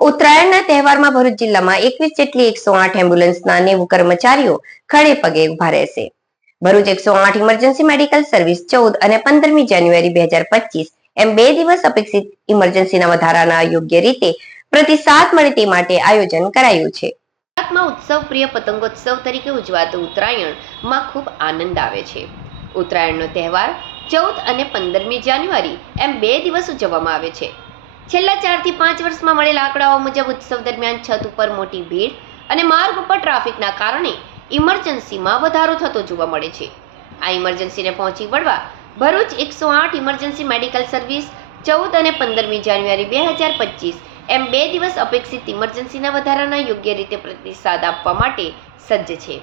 ઉત્તરાયણના તહેવારમાં ભરૂચ જિલ્લામાં એકવીસ જેટલી એકસો આઠ એમ્બ્યુલન્સના નેવું કર્મચારીઓ ખડે પગે ઊભા રહેશે. ભરૂચ એકસો આઠ ઇમરજન્સી મેડિકલ સર્વિસ ચૌદ અને પંદરમી જાન્યુઆરી બે હજાર પચીસ એમ બે દિવસ અપેક્ષિત ઇમરજન્સીના વધારાના યોગ્ય રીતે પ્રતિસાદ મળે તે માટે આયોજન કરાયું છે. ગુજરાતમાં ઉત્સવ પ્રિય પતંગોત્સવ તરીકે ઉજવાતું ઉત્તરાયણમાં ખૂબ આનંદ આવે છે. ઉત્તરાયણનો તહેવાર ચૌદ અને પંદરમી જાન્યુઆરી એમ બે દિવસ ઉજવવામાં આવે છે. છેલ્લા ચારથી પાંચ વર્ષમાં મળેલા આંકડાઓ મુજબ ઉત્સવ દરમિયાન છત ઉપર મોટી ભીડ અને માર્ગ ઉપર ટ્રાફિકના કારણે ઇમરજન્સીમાં વધારો થતો જોવા મળે છે. આ ઇમરજન્સીને પહોંચી વળવા ભરૂચ એકસો આઠ ઇમરજન્સી મેડિકલ સર્વિસ ચૌદ અને પંદરમી જાન્યુઆરી બે હજાર પચીસ એમ બે દિવસ અપેક્ષિત ઇમરજન્સીના વધારાના યોગ્ય રીતે પ્રતિસાદ આપવા માટે સજ્જ છે.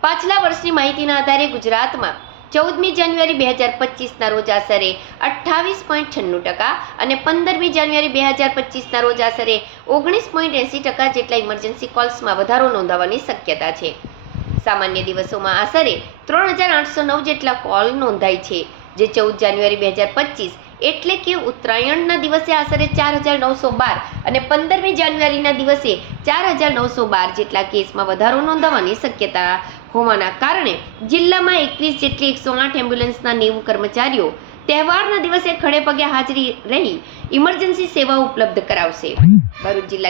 પાછલા વર્ષની માહિતીના આધારે ગુજરાતમાં ચૌદમી જાન્યુઆરી બે હજાર પચીસના રોજ આશરે અઠ્ઠાવીસ પોઈન્ટ છન્નું ટકા અને પંદરમી જાન્યુઆરી બે હજાર પચીસના રોજ આશરે ઓગણીસ પોઈન્ટ એંસી ટકા જેટલા ઇમરજન્સી કોલ્સમાં વધારો નોંધાવાની શક્યતા છે. સામાન્ય દિવસોમાં આશરે ત્રણ હજાર આઠસો નવ જેટલા કોલ નોંધાય છે, જે ચૌદ જાન્યુઆરી બે હજાર પચીસ એટલે કે ઉત્તરાયણના દિવસે આશરે ચાર હજાર નવસો બાર અને પંદરમી જાન્યુઆરીના દિવસે ચાર હજાર નવસો બાર જેટલા કેસમાં વધારો નોંધાવાની શક્યતા હોવાના કારણે જિલ્લામાં એકવીસ જેટલી એકસો આઠ એમ્બ્યુલન્સના નેવું કર્મચારીઓ તહેવારના દિવસે ખડે પગે હાજરી રહી ઇમરજન્સી સેવાઓ ઉપલબ્ધ કરાવશે. ભરૂચ જિલ્લાની